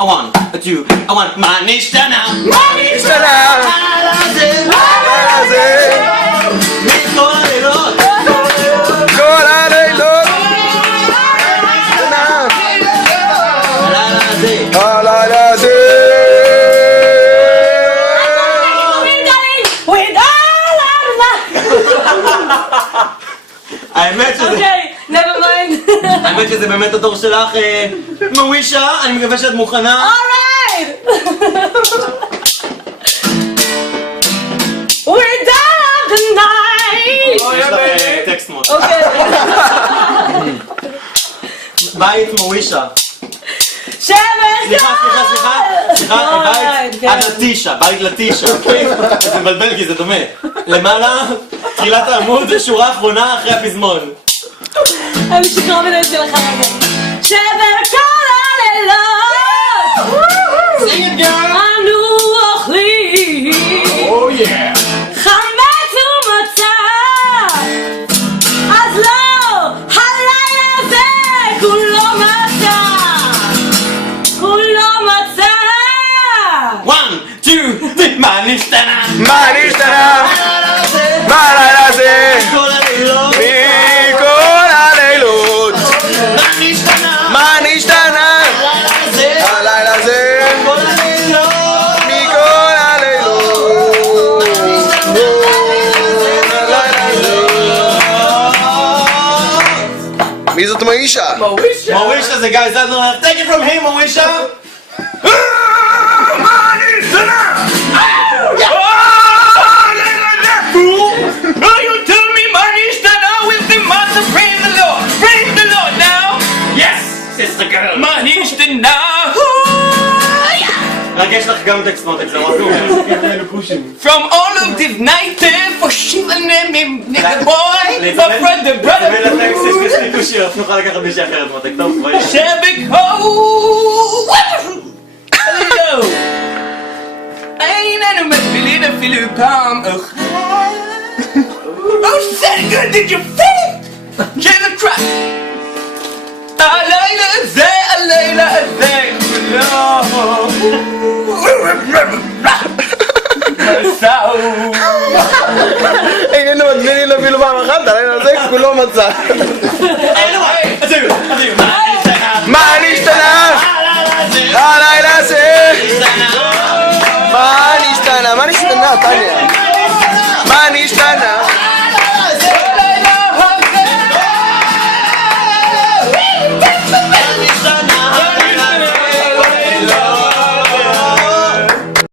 a one, a two, a one. מה נשתנה? השתנה הלילה הזה מכל הלילות כל הלילות השתנה הלילה הזה הלילה הזה האמת שזה באמת התור שלך, מווישה, אני מקווה שאת מוכנה. Alright! We're done tonight! יש לך טקסט מוט. אוקיי. בית מווישה. שמש סליחה, Alright, בית עד לטישה, בית לטישה, אוקיי? זה מבלבל כי זה דומה. למעלה, תחילת העמוד, שורה אחרונה אחרי הפזמון. אני שקרה מדי שלך רגע. שבר כל הלילות אנו אוכלים חמץ ומצה אז לא, הלילה הזה כולו מצה כולו מצה 1, 2, 3, מה נשתנה? מה נשתנה? בלילה הזה כל הלילות מכל הלילות מה נשתנה? מה נשתנה? הלילה הזה הלילה הזה כל הלילות מכל הלילות מי זאת מאישה? מווישה זה גיא זדנר, take it from him מווישה. מה נשתנה? מה נשתנה? רק יש לך גם טקסט מוטק, זה רק From all of this night for shivering in the boy for friend the brother ולטקסט יש לי קושיות, נוכל לקחת מישהי אחרת מוטק, טוב, בואי. שבקו הלו אין אנו מתפילים אפילו פעם אחת Oh Senegal did you feel it? Jalen Trap הלילה הזה הלילה הזה איננו מזמינים אפילו פעם אחת, הלילה הזה כולו מצא מה נשתנה? הלילה הזה מה נשתנה? מה נשתנה, טניה? מה נשתנה?